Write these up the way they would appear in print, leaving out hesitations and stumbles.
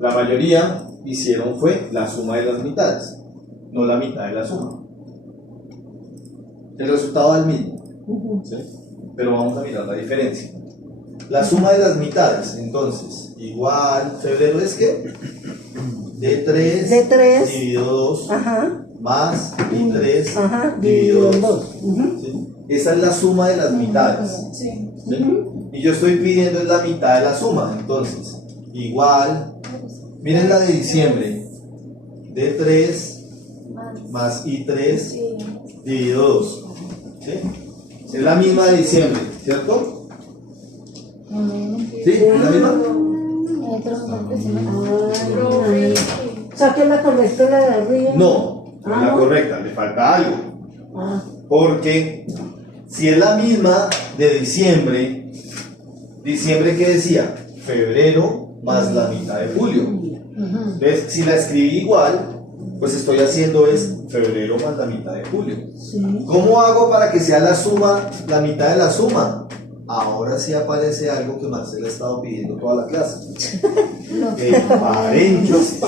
La mayoría hicieron fue la suma de las mitades, no la mitad de la suma. El resultado es el mismo, ¿sí? Pero vamos a mirar la diferencia. La suma de las mitades, entonces, igual, febrero es que de 3 dividido 2 más y 3 dividido 2. ¿Sí? Esa es la suma de las mitades. ¿Sí? Y yo estoy pidiendo la mitad de la suma, entonces, igual, miren la de diciembre, de 3 más y 3 dividido 2. ¿Sí? Es la misma de diciembre, ¿cierto? ¿Sí? ¿Es la misma? O sea, que la correcta es la de arriba. No, no es la correcta, le falta algo. Porque si es la misma de diciembre, ¿diciembre qué decía? Febrero más la mitad de julio. Entonces, si la escribí igual, pues estoy haciendo es febrero más la mitad de julio. ¿Cómo hago para que sea la suma, la mitad de la suma? Ahora sí aparece algo que Marcela ha estado pidiendo toda la clase. El paréntesis.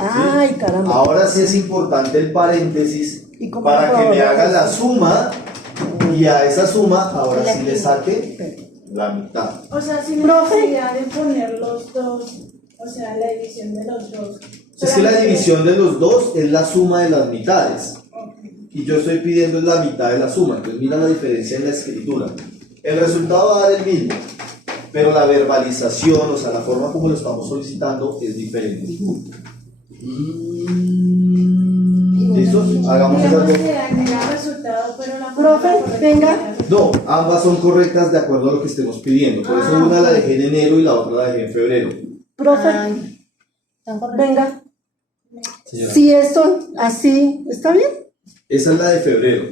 Ay, caramba. Ahora sí es importante el paréntesis para que me haga la suma y a esa suma ahora sí le saque la mitad. O sea, sin necesidad de poner los dos, o sea, la división de los dos. Es que la división de los dos es la suma de las mitades. Y yo estoy pidiendo la mitad de la suma. Entonces mira la diferencia en la escritura. El resultado va a dar el mismo, pero la verbalización, o sea, la forma como lo estamos solicitando es diferente. ¿Listos? Hagamos esas dos. Profe, venga. No, ambas son correctas de acuerdo a lo que estemos pidiendo. Por eso una la dejé en enero y la otra la dejé en febrero. Profe, venga. Señora. Si esto así, ¿está bien? Esa es la de febrero.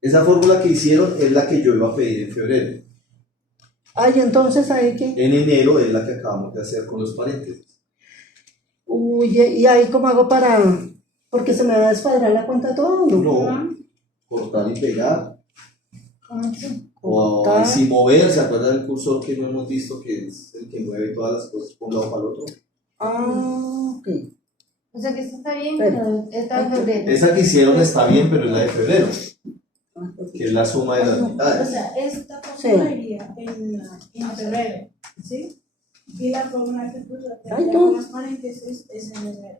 Esa fórmula que hicieron es la que yo iba a pedir en febrero. Ay, entonces ahí que. En enero es la que acabamos de hacer con los paréntesis. Uy, y ahí cómo hago para. Porque se me va a descuadrar la cuenta todo. No, cortar y pegar. O Cortar. si mover, ¿se acuerdan del cursor que no hemos visto que es el que mueve todas las cosas por un lado para el otro? Ok. O sea que esta está bien, pero esta es febrero. Esa que hicieron está bien, pero es la de febrero, que es la suma de las O mitades. sea, esta fórmula iría en febrero, ¿sí? Y la fórmula que puso con los paréntesis es en enero.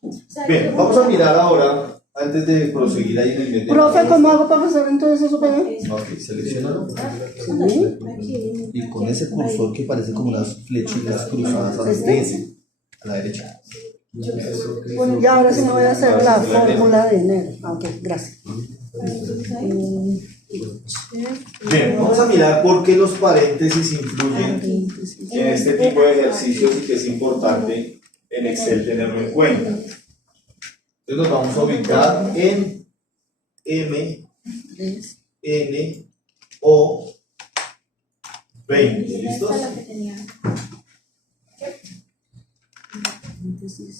O sea, Bien, vamos a mirar ahora, antes de proseguir ahí en el medio. Profe, ¿cómo hago para pasar entonces eso para allá? Ok, seleccionalo. aquí, Y con ese cursor que parece como unas flechitas cruzadas a la derecha. Bueno, ya ahora sí me voy a hacer la fórmula de enero. Ok, gracias. Bien, vamos a mirar por qué los paréntesis influyen en este tipo de ejercicios y que es importante en Excel tenerlo en cuenta. Entonces nos vamos a ubicar en M, N, O, 20. ¿Listos?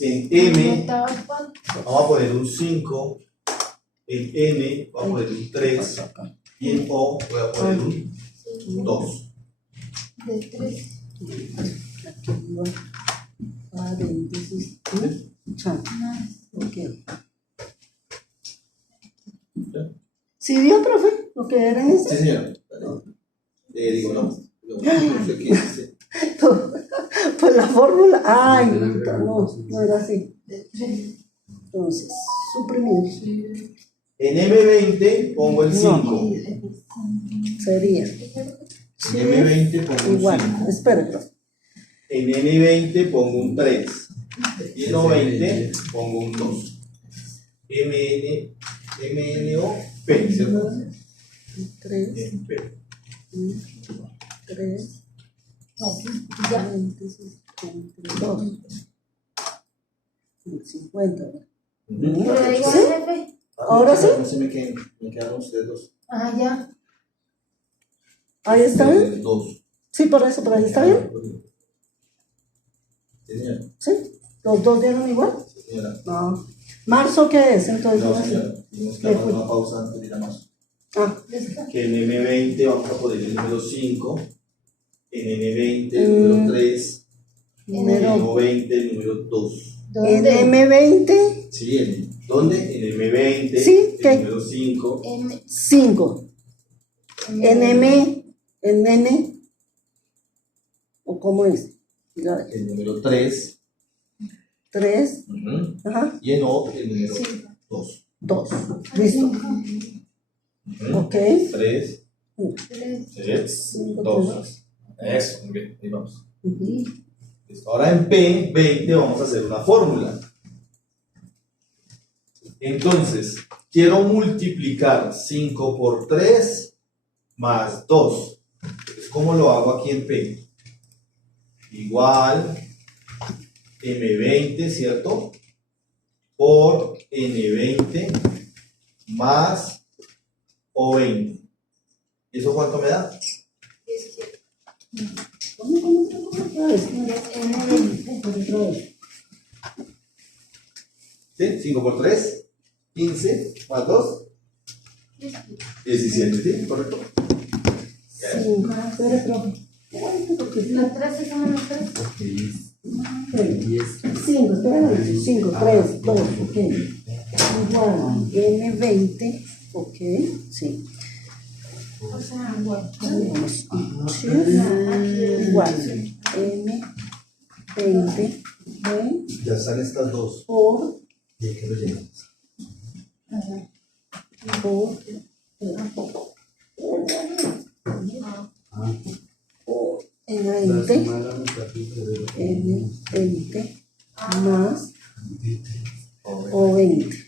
En M vamos a poner un 5, en N vamos a poner un 3 y en O voy a poner un 2. De 3. Paréntesis. Ok. ¿Sí vio, profe? ¿Lo que era eso? Sí, señor. Digo, no. No sé qué dice. Pues la fórmula. Ay, no era así. Entonces, suprimir. En M20 pongo el 5. Sería. En M20 pongo un Igual. 5. Espera, profe. En N20 pongo un 3. Y en O20 pongo un 2. MNO, P, ¿cierto? 3, En P. 3, paréntesis, 2. 50. Pero digo ¿Sí? F. ¿Ahora sí? No se me quedan ustedes dos. Ah, ya. Ahí está bien. Ustedes dos. Sí, por eso, por ahí está bien. Sí, señora. ¿Sí? ¿Los dos dieron igual? Sí, señora. No. ¿Marzo qué es? Entonces, No, ¿cómo así? señora. Tenemos que hacer una pausa antes de ir a más. Ah, Que en M20 vamos a poner el número 5. en M20 el número 3, en Número M20 el número 2. en M20, Sí, ¿dónde? En M20 Sí, ¿qué? el número 5. 5. En M, en N, ¿o cómo es? El número 3. 3, ajá, Y en O el número 2. 2. Listo. Ok. 3, 2. Eso, muy bien, ahí vamos. Ujú. Listo. Ahora en P20 vamos a hacer una fórmula. Entonces, quiero multiplicar 5 por 3 más 2. Entonces, ¿cómo lo hago aquí en P? Igual M20, ¿cierto? Por N20 más O20. ¿Y eso cuánto me da? ¿Sí? 5 por 3, 15 más 2, 17, ¿sí? ¿Correcto? Sí, espere, profe. Los 13 son los 3. 5, espera, 5, 3, 2, ok. Igual, N20, ok, sí. O sea, igual. Igual, M20, Ya están estas dos. por, ¿Y qué lo llevamos? por, N20, N20 más O20.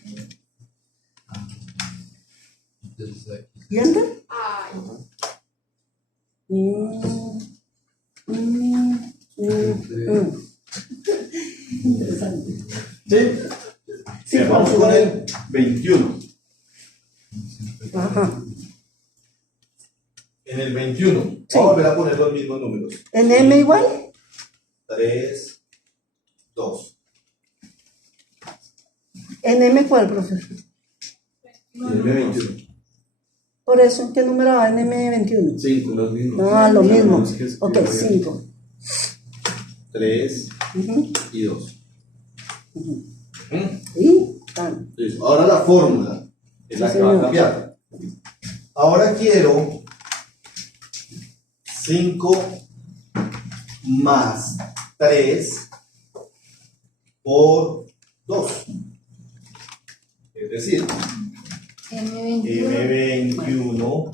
¿Y anda? Interesante. ¿Sí? Sí, Vamos con el 21. Ajá. En el 21, Sí. vamos a volver a poner los mismos números. ¿En M igual? 3, 2. ¿En M cuál, profesor? Y el M21. Por eso, ¿qué número va en M21? 5, los mismos. No, lo mismo. Es que es Ok, que- 5. 3 y 2. ¿Y? Tan. Listo. Ahora la fórmula es Sí, la que va a señor. cambiar. Ahora quiero 5 más 3 por 2. Es decir, M21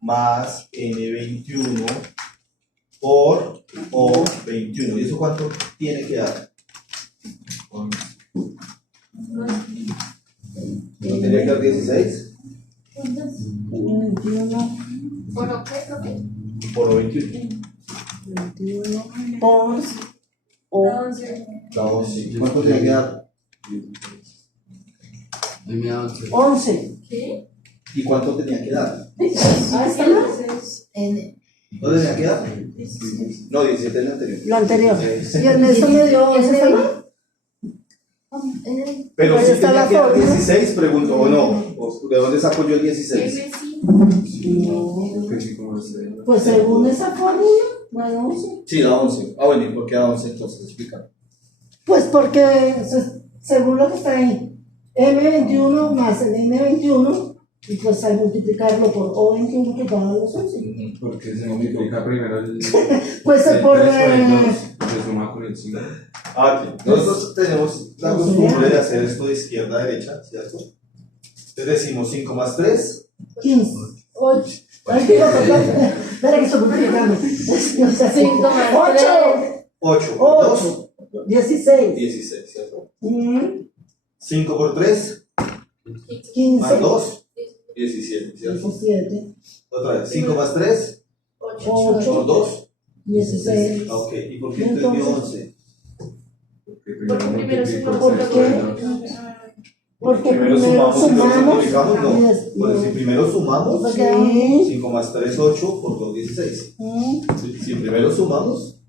más N21 por O21. ¿Y eso cuánto tiene que dar? ¿No tenía que dar 16? M21 ¿Por qué, profe? Por O21. 21 por O. No, sí. ¿Cuánto tenía que dar? 11. ¿Qué? ¿Y cuánto tenía que dar? Ah, ¿está mal? En ¿No tenía que dar? No, 17 es el anterior. Lo anterior. Sí. Y Ernesto me dio 11, ¿está mal? Pero Ahí si está tenía la que dar fórmula. 16, pregunto, ¿o no? ¿O ¿De dónde saco yo el 16? Pues según esa fórmula, bueno, 11. Sí, da 11. Ah, bueno, ¿y por qué da 11 entonces? Explica. Pues porque según lo que está ahí, M21 más el N21, y pues al multiplicarlo por O21 que van los 11. Porque se multiplica primero el. Pues el por 3 por el 2, se suma con el 5. Ah, ok. Nosotros tenemos la costumbre de hacer esto de izquierda a derecha, ¿cierto? Entonces decimos 5 más 3. 15. 8. Ay, digo, espera que estoy multiplicando. 5 más 3. 8 por 2, 8. 16. 16, ¿cierto? 5 por 3, 15. más 2, 17, ¿cierto? 17. Otra vez, 5 más 3, 8. por 2, 16. ah, ok. ¿Y por qué entonces dio 11? Porque primero multiplico el ¿Por 3 qué? por el 2. Porque Primero primero sumamos y luego sumamos. multiplicamos, no. Yes, Pues no. si primero sumamos, Sí. 5 más 3, 8, por 2, 16. Si primero sumamos,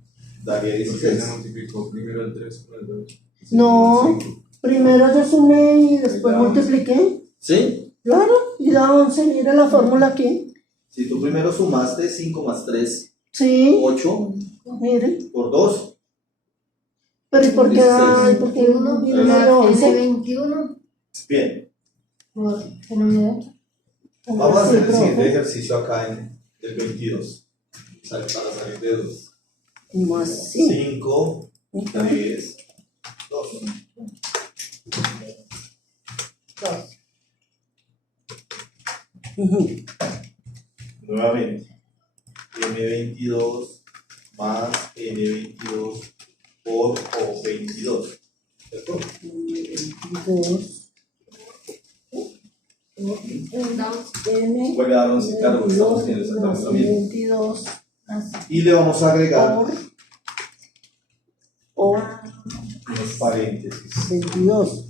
daría Porque 16. se multiplicó primero el 3 por el 2. No, primero yo sumé y después Ya. multipliqué. ¿Sí? Claro, y da 11, mira la fórmula aquí. Si tú primero sumaste 5 más 3, Sí, 8 mire. por 2. Pero ¿y por qué? 16. Ay, ¿por qué no viene el Más 11? N21. Bien, Que no me da. vamos a hacer el Sí, siguiente profe. ejercicio acá en el 22. Para salir de 2. ¿Cómo así? 5, 3, 2. Ujú. Nuevamente, M22 más N22 por O22. ¿Cierto? 22. N. Vuelve a dar 11, claro, porque estamos haciendo exactamente lo mismo. 22. Y le vamos a agregar Por unos paréntesis. 22.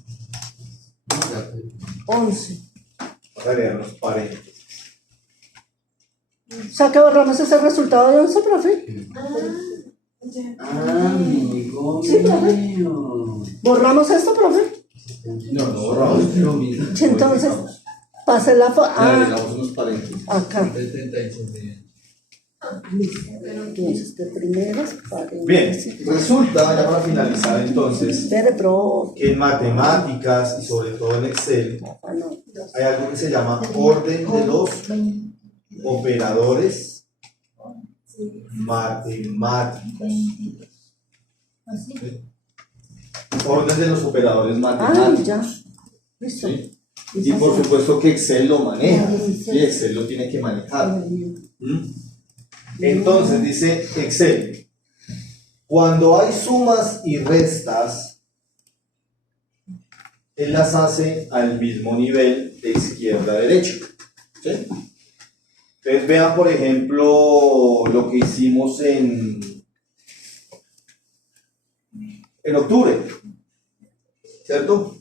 11. Vamos a agregar unos paréntesis. O sea que borramos ese resultado de 11, profe. Amigo Sí, profe. mío. ¿Borramos esto, profe? No, no borramos. Lo mismo. Entonces, pase la foto. Le agregamos unos paréntesis. Acá. 78 días. Entonces, de primeras, Bien, paréntesis. resulta, ya para finalizar entonces, Espere, profe. que en matemáticas y sobre todo en Excel Ah, no. hay algo que se llama orden de los operadores matemáticos. Orden de los operadores Ay, matemáticos. ya. Listo. ¿Sí? Y por supuesto que Excel lo maneja. ¿Sí? Excel lo tiene que manejar. ¿Mm? Entonces dice Excel, cuando hay sumas y restas, él las hace al mismo nivel de izquierda a derecha. ¿Sí? Entonces vean por ejemplo lo que hicimos en octubre, ¿cierto?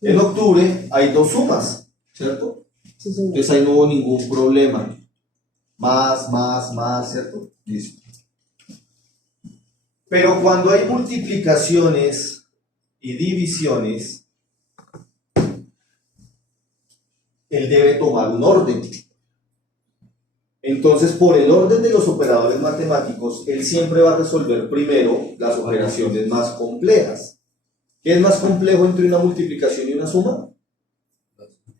En octubre hay dos sumas, ¿cierto? Sí, señor. Entonces ahí no hubo ningún problema. Más, ¿cierto? Listo. Pero cuando hay multiplicaciones y divisiones, él debe tomar un orden. Entonces, por el orden de los operadores matemáticos, él siempre va a resolver primero las operaciones más complejas. ¿Qué es más complejo entre una multiplicación y una suma?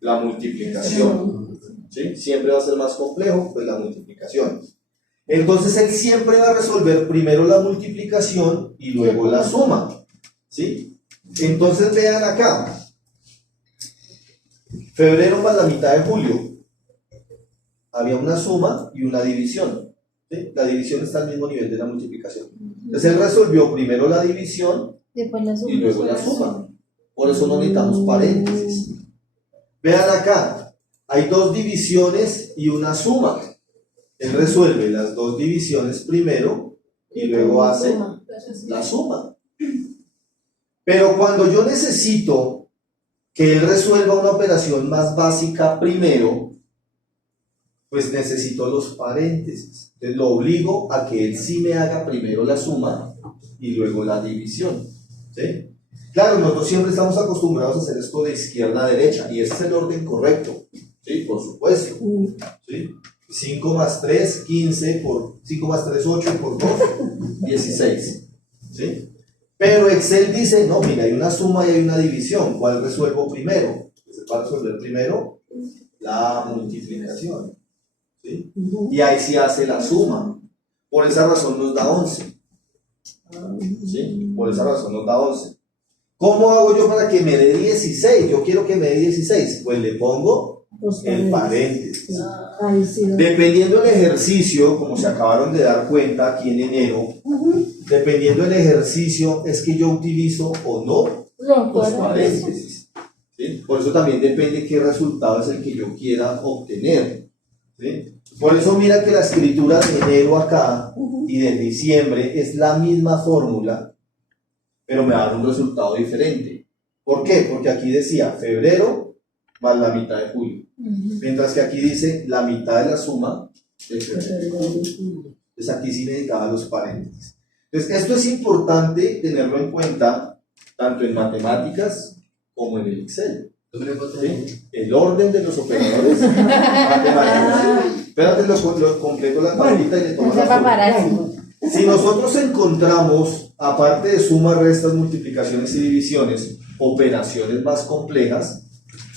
La multiplicación. ¿Sí? Siempre va a ser más complejo, pues la multiplicación. Entonces él siempre va a resolver primero la multiplicación y luego la suma. ¿Sí? Entonces vean acá. Febrero más la mitad de julio. Había una suma y una división. ¿Sí? La división está al mismo nivel de la multiplicación. Entonces él resolvió primero la división Después la y luego la suma. Por eso no necesitamos paréntesis. Vean acá. Hay dos divisiones y una suma. Él resuelve las dos divisiones primero y luego hace la suma. Pero cuando yo necesito que él resuelva una operación más básica primero, pues necesito los paréntesis. Entonces lo obligo a que él sí me haga primero la suma y luego la división. ¿Sí? Claro, nosotros siempre estamos acostumbrados a hacer esto de izquierda a derecha y ese es el orden correcto. Sí, por supuesto. ¿Sí? 5 más 3, 15, por 5 más 3, 8, por 2, 16. ¿Sí? Pero Excel dice, no, mira, hay una suma y hay una división. ¿Cuál resuelvo primero? Pues va a resolver primero la multiplicación. ¿Sí? Y ahí sí hace la suma. Por esa razón nos da 11. ¿Sí? Por esa razón nos da 11. ¿Cómo hago yo para que me dé 16? Yo quiero que me dé 16. Pues le pongo el paréntesis. Ahí sí. Dependiendo del ejercicio, como se acabaron de dar cuenta aquí en enero, dependiendo del ejercicio es que yo utilizo o no los paréntesis. ¿Sí? Por eso también depende qué resultado es el que yo quiera obtener. ¿Sí? Por eso mira que la escritura de enero acá y de diciembre es la misma fórmula, pero me va a dar un resultado diferente. ¿Por qué? Porque aquí decía febrero más la mitad de julio, mientras que aquí dice la mitad de la suma de febrero. Entonces aquí sí necesitaba los paréntesis. Entonces esto es importante tenerlo en cuenta tanto en matemáticas como en el Excel. ¿Sí? El orden de los operadores matemáticos. Espérate, lo completo la tablita y le tomo No se la va a foto. parar. Si nosotros encontramos, aparte de sumas, restas, multiplicaciones y divisiones, operaciones más complejas,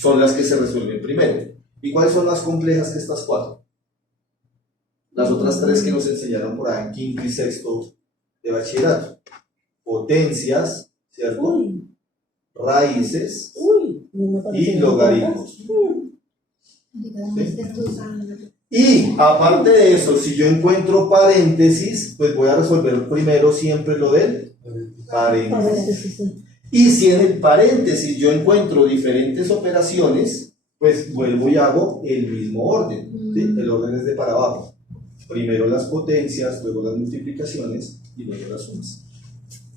son las que se resuelven primero. ¿Y cuáles son más complejas que estas cuatro? Las otras tres que nos enseñaron por ahí en quinto y sexto de bachillerato. Potencias, ¿cierto? Uy, Raíces uy, no me parece y que logaritmos. Digamos que tú Y aparte de eso, si yo encuentro paréntesis, pues voy a resolver primero siempre lo del paréntesis. paréntesis, sí. Y si en el paréntesis yo encuentro diferentes operaciones, pues vuelvo y hago el mismo orden. ¿Sí? El orden es de para abajo. Primero las potencias, luego las multiplicaciones y luego las sumas.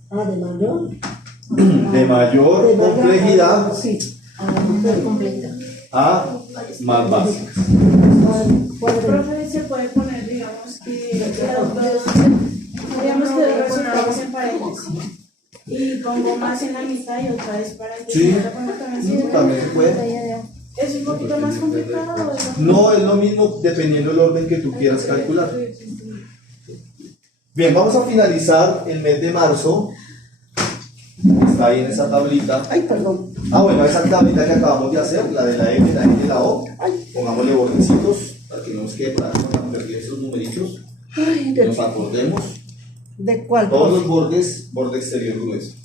Ah, de mayor. De mayor De mayor, complejidad sí. muy completa. a más básicas. Profe, se puede poner, digamos que los dos, digamos que los resultados en paréntesis. Y pongo más en la mitad y otra vez para que Sí. se pueda poner también. ¿Sí? También se puede. ¿Es un poquito más complicado? No es lo mismo dependiendo del orden que tú quieras calcular. Bien, vamos a finalizar el mes de marzo. Está ahí en esa tablita. Ay, perdón. Ah, bueno, esa tablita que acabamos de hacer, la de la M, la N y la O, pongámosle bordecitos para que no nos quede por ahí con esos numeritos. Ay, Que nos acordemos. ¿de cuál? Todos los bordes, borde exterior grueso.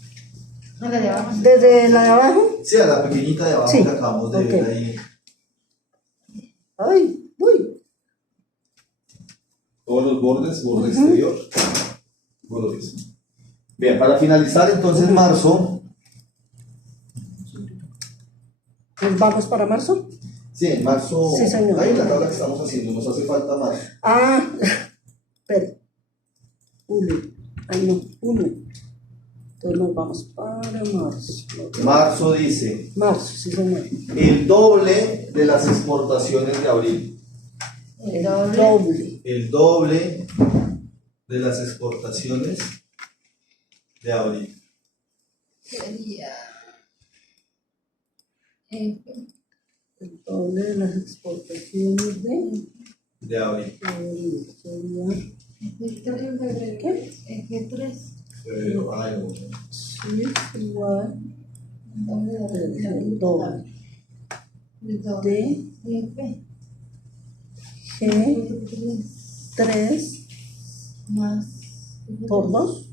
No la de abajo. ¿Desde la de abajo? Sí, a la pequeñita de abajo Sí, que acabamos de ok. ver ahí. Ay, uy. Todos los bordes, borde exterior, borde grueso. Bien, para finalizar entonces marzo. Pues vamos para marzo. Sí, en marzo. Sí, señor. Ahí en la tabla que estamos haciendo, nos hace falta marzo. Ah, espere. Uno. Ay, no, uno. Entonces nos vamos para marzo. Marzo dice Marzo, sí, señor. el doble de las exportaciones de abril. El El doble. doble. El doble de las exportaciones de abril. Sería. El doble de las exportaciones De abril. abril sería ¿Qué? Es que 3. Febrero, ay, no. sí, igual el doble de G 3 Más. por 2.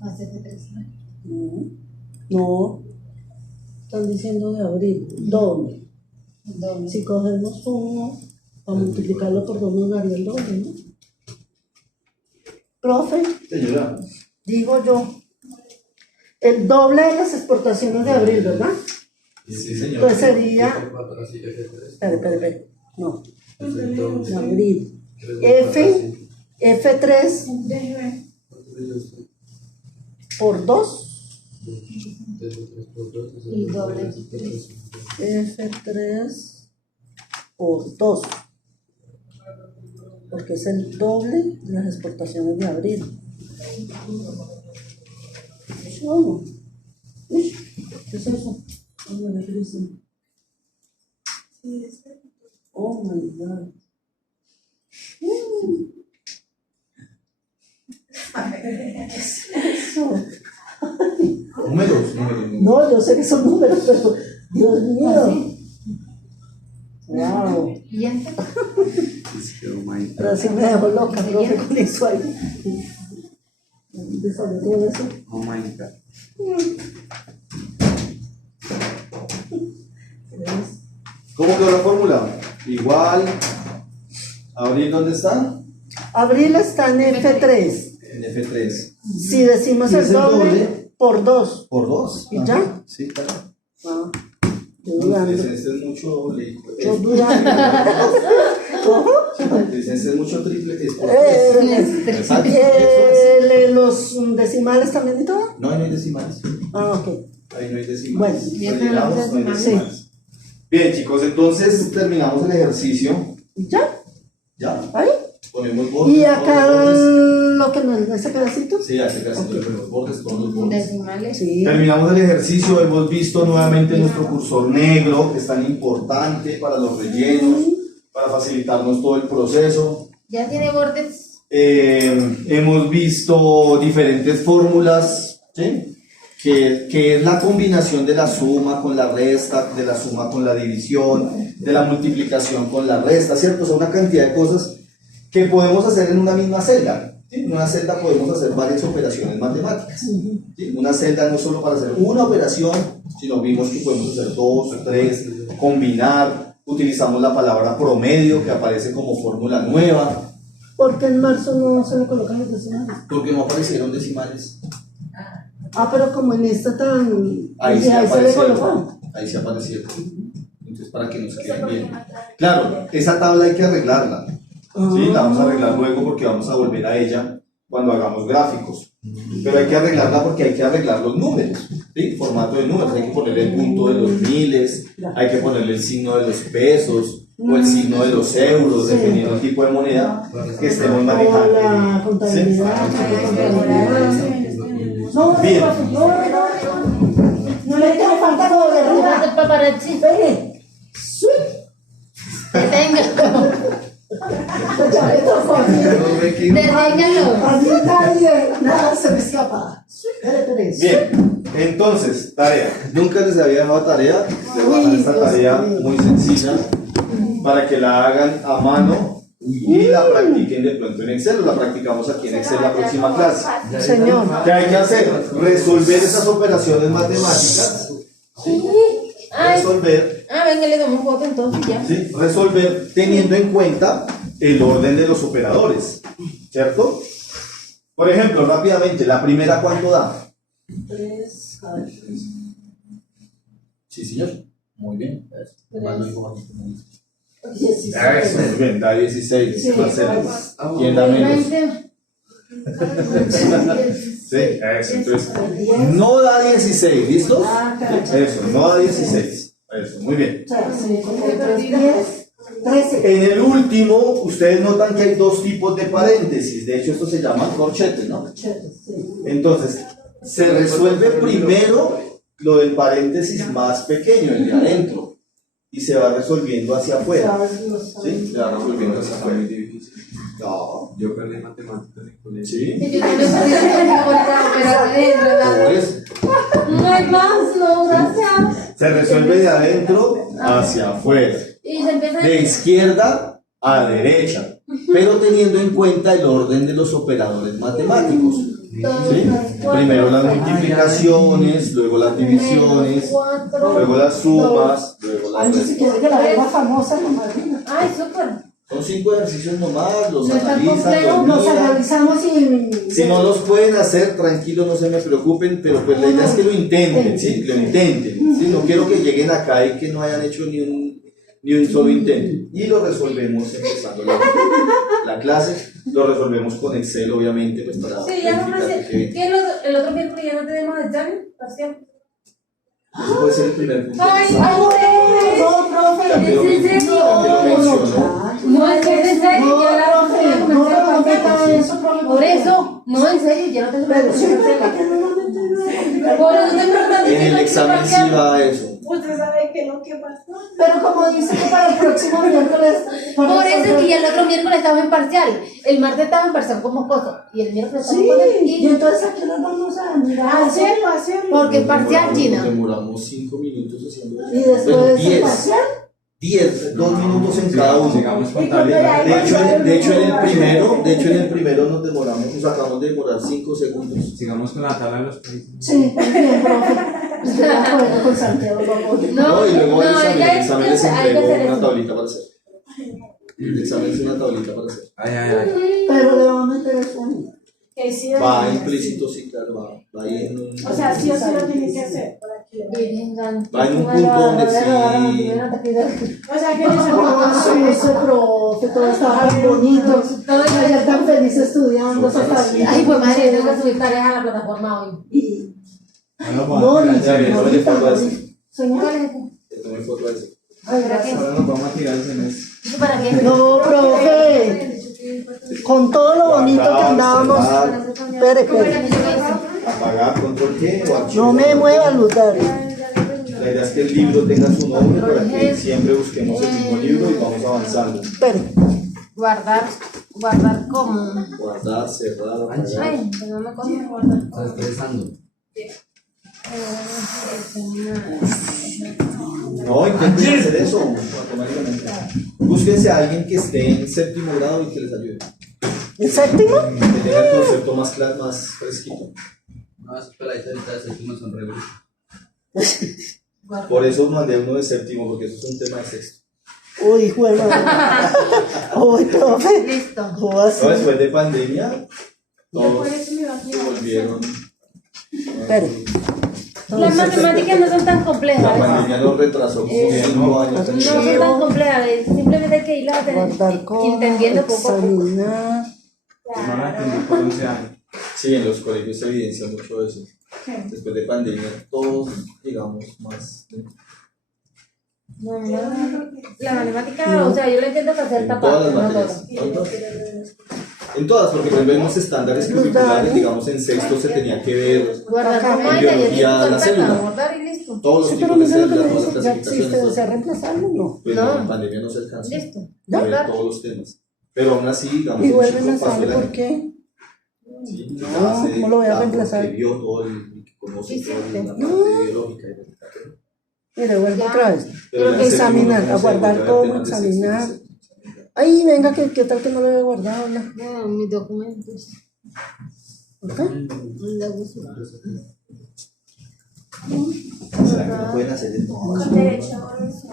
Más F3. No, no, están diciendo de abril, doble. Doble. Si cogemos uno, para multiplicarlo por 2 nos daría el doble, ¿no? Profe, Señora, digo yo, el doble de las exportaciones de abril, ¿verdad? sí, señor. Entonces sería, espere, no, de abril. F3 Déjeme. por 2, Y doble. F3 por 2, porque es el doble de las exportaciones de abril. ¿Sí o no? Uy, ¿qué es eso? Vamos a ver qué dice. Oh my God. ¿Qué es eso? Números. No, yo sé que son números, pero Dios mío. Wow. ¿Y este? Pero sí me dejó loca, profe, con eso ahí. ¿Dónde salió todo eso? Oh my God. ¿Cómo quedó la fórmula? Igual. ¿Abril dónde está? Abril está en F3. En F3. Si decimos Si el es el doble, doble, por 2. por 2. ¿Y ya? Sí, claro. Ah, yo dudando. Este es mucho. Yo dudando. ¿Cómo? Este es mucho triple. Es por Eh, tres. ¿Los decimales también y todo? No, ahí no hay decimales. Ah, ok. Ahí no hay decimales. Bueno, bien, Rellenamos, pero no hay los decimales. Bien, chicos, entonces terminamos el ejercicio. ¿Y ya? Ya. ¿Ahí? Ponemos bordes. Y todos acá los bordes. lo que nos es ese pedacito. Sí, hace casi le ponemos bordes, todos los bordes. Decimales. Sí. Terminamos el ejercicio, hemos visto nuevamente nuestro cursor negro, que es tan importante para los rellenos, para facilitarnos todo el proceso. Ya tiene bordes. Hemos visto diferentes fórmulas, ¿sí? que es la combinación de la suma con la resta, de la suma con la división, de la multiplicación con la resta, ¿cierto? O sea, una cantidad de cosas que podemos hacer en una misma celda. ¿Sí? En una celda podemos hacer varias operaciones matemáticas. ¿Sí? Una celda no solo para hacer una operación, sino vimos que podemos hacer 2, 3, combinar, utilizamos la palabra promedio que aparece como fórmula nueva. ¿Por qué en marzo no se le colocan los decimales? Porque no aparecieron decimales. Ah, pero como en esta tan... Ahí y sí ahí se le colocó. aparecieron. Ahí sí aparecieron. Entonces, para que nos quede bien. Claro, esa tabla hay que arreglarla. ¿Sí? La vamos a arreglar luego porque vamos a volver a ella cuando hagamos gráficos. Pero hay que arreglarla porque hay que arreglar los números. ¿Sí? Formato de números. Hay que ponerle el punto de los miles, hay que ponerle el signo de los pesos o el signo de los euros, Sí. dependiendo del tipo de moneda que estemos O manejando. la contabilidad. No, Bien. no le tengo falta como de arriba. El paparazzi. Espere. Deténgalo. Ya me tocó. Deténgalo. A mí nada se me escapa. Espere. Bien, entonces, tarea. Nunca les había dejado tarea. Les voy a dejar esta Dios tarea mío. muy sencilla para que la hagan a mano y la practiquen de pronto en Excel o la practicamos aquí en Excel la próxima clase. Señor. ¿Qué hay que hacer? Resolver esas operaciones matemáticas. ¿Sí? Ay. Resolver, Venga, le damos un foto entonces ya. ¿sí? Resolver teniendo en cuenta el orden de los operadores. ¿Cierto? Por ejemplo, rápidamente, la primera, ¿cuánto da? 3, a ver. Sí, señor. Muy bien. Eso, muy bien, da 16. Sí, Marcelo. pues. ¿Quién da menos? 20. Sí, eso, entonces. No da 16, ¿listo? Ah, Eso, no da 16. Eso, muy bien. O sea, sí, como 10, 13. En el último, ustedes notan que hay dos tipos de paréntesis. De hecho, esto se llaman corchetes, ¿no? Sí. Entonces, se resuelve primero lo del paréntesis más pequeño, el de adentro. Y se va resolviendo hacia afuera. ¿Sí? Se va resolviendo hacia Está afuera. muy difícil. No. Yo perdí matemáticas en el colegio. ¿Sí? Yo también Por eso. no hay más, no, gracias. Se resuelve de adentro hacia afuera. Y se empieza De izquierda a derecha, pero teniendo en cuenta el orden de los operadores matemáticos. ¿Sí? Primero las multiplicaciones, luego las divisiones, luego las sumas, luego Ay, las ni siquiera que la verba famosa, la madrina. Ay, súper. Son 5 ejercicios nomás, los No está analizan, complejo, los Nos miran. analizamos y... Si no los pueden hacer, tranquilos, no se me preocupen, pero pues la idea es que lo intenten, ¿sí? Lo intenten, ¿sí? No quiero que lleguen acá y que no hayan hecho ni un solo intento. Y lo resolvemos empezando la clase, lo resolvemos con Excel, obviamente, pues para Sí, ya no verificar me que quede bien. ¿Qué el otro miércoles ya no tenemos examen? Parcial. Ese puede ser el primer punto. Ay, que ay, No, profe. Ya que lo ¿es en serio? mencionó. No, es que es en serio, No, ya la profe, no me meta eso, profe. Por eso, no, en serio, ya no tengo Pero que siempre para que no lo metan. Por eso te preguntan En el examen sí va a eso. Usted sabe que lo que pasó. Pero como dice que para el próximo miércoles... Por eso es que ya el otro miércoles estamos en parcial. El martes estaba en parcial como coso. Y el miércoles estamos Sí, con el y entonces aquí nos vamos a mirar. Hacerlo. porque es parcial, Nos Gina. demoramos 5 minutos haciendo eso. Y después Bueno, del 10. parcial... 10, 2 minutos en cada uno. Sigamos contabilidad. De hecho, en el primero nos demoramos, nos acabamos de demorar 5 segundos. Sigamos con la tabla de los países. Sí, bien, profe. Estoy de acuerdo con Santiago, vamos. No, Y luego el no, examen, ya el examen les hay que entregó hacer una eso. tablita para hacer. El examen es una tablita para hacer. Ay. Pero le vamos a meter eso. Que sí, Va implícito, sí, claro, va ahí en un... O sea, sí o sí lo tiene que hacer. Para que Va en un punto donde sí... O sea, que no se Ah, sí, ese profe, todo estaba tan bonito. Ayer tan feliz estudiando, se sabía. Ay, pues madre, tengo que subir tareas a la plataforma hoy. Y... No, ni Ya, bien, señorita, no le pongo señor. Te tomé foto de eso. Ay, gracias. Ahora nos vamos a tirar el semestre. ¿Eso para qué? No, profe. Con todo lo bonito que andábamos. Espere, espere. Apagar, control G o archivo. No me mueva, Luz Daria. La idea es que el libro tenga su nombre para que siempre busquemos el mismo libro y vamos avanzando. Espere. Guardar como. Guardar, cerrar, apagar. Ay, pero no me coge guardar. Está estresando. No, intenten hacer eso automáticamente. Búsquense a alguien que esté en séptimo grado y que les ayude. ¿En séptimo? Que tenga el concepto más fresquito. No, es que la ahorita de séptimo son re brutos. Por eso mandé uno de séptimo, porque eso es un tema de sexto. Uy, juega. Uy, profe. Listo. ¿Cómo así? No, después de pandemia, todos Por eso me iba a quedar. volvieron. Espere. Las matemáticas no son tan La complejas. pandemia nos retrasó como 5 años. No son tan complejas, simplemente hay que irlas Guardar como, entendiendo poco a poco. examinar. Yo no la entendí por 11 años. Sí, en los colegios se evidencia mucho eso. Después de pandemia, todos llegamos más. No, la matemática, o sea, yo la entiendo que hacer En esta todas parte, las no materias. todo. ¿En todas? En todas, porque por ejemplo, vemos estándares curriculares, digamos en sexto se tenía que ver Guardar como En hay, ya biología, la tienes célula. guardar y listo. todos los Sí, pero tipos de mira lo que células, me todas las dice, ya existe, clasificaciones. ¿desea reemplazarlo? No. Pues No. no, en pandemia no se alcanzó Listo. a ver Guardar. todos los temas. Pero aún así, digamos, Y el vuelven chico a pasó saber el por año. qué. Sí, No, ya hace ¿cómo lo voy a campo, reemplazar? que vio todo el que conoce Sí, sí, toda sí. la parte biológica y de Mire, vuelvo otra vez. Pero en el Examinar, séptimo no a se guardar vuelve a ver cómo, temas de sexto, examinar. de sexto. Ay, venga, ¿qué tal que no lo he guardado? ¿No? No, mis documentos. ¿Ok? La uso. ¿Será que no pueden hacer esto? Con derecho a eso.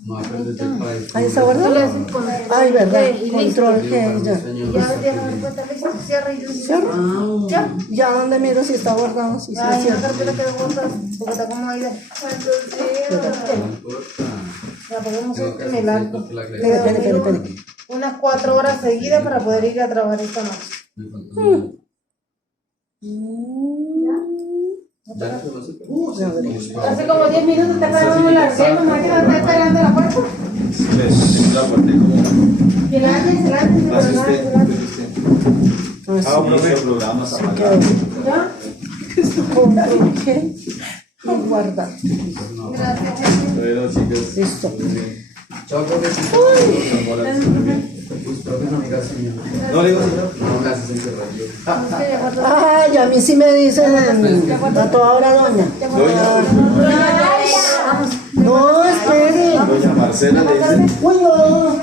No aprendes del país. Ahí está Solo guardado. es un control. Ay, verdad. Y listo. Control G, ya. Ya deja ver cuenta, listo, cierra y listo. ¿Cierto? Ya. Ya donde miro si está guardado, si está Ay, la cierto. carpeta quedó guardada, porque está como ahí. La podemos eliminar. Espere. Unas 4 horas seguidas para poder ir a trabajar esta noche. Hace como 10 minutos está esperando la reserva, mamá que está esperando la puerta. Les la parte como Que la hayan, se la hayan, pero no, asistente. Ah, Profe, programas quedó. apagados. ¿Ya? Control G y guardar. Bueno, chicos. Listo. Chao, profe. Profe, no me digas señor. No le digo señor. No me haces encerrar yo. Ay, a mí sí me dicen a toda hora doña. No, espere. Doña Marcela le dice. Uy, no.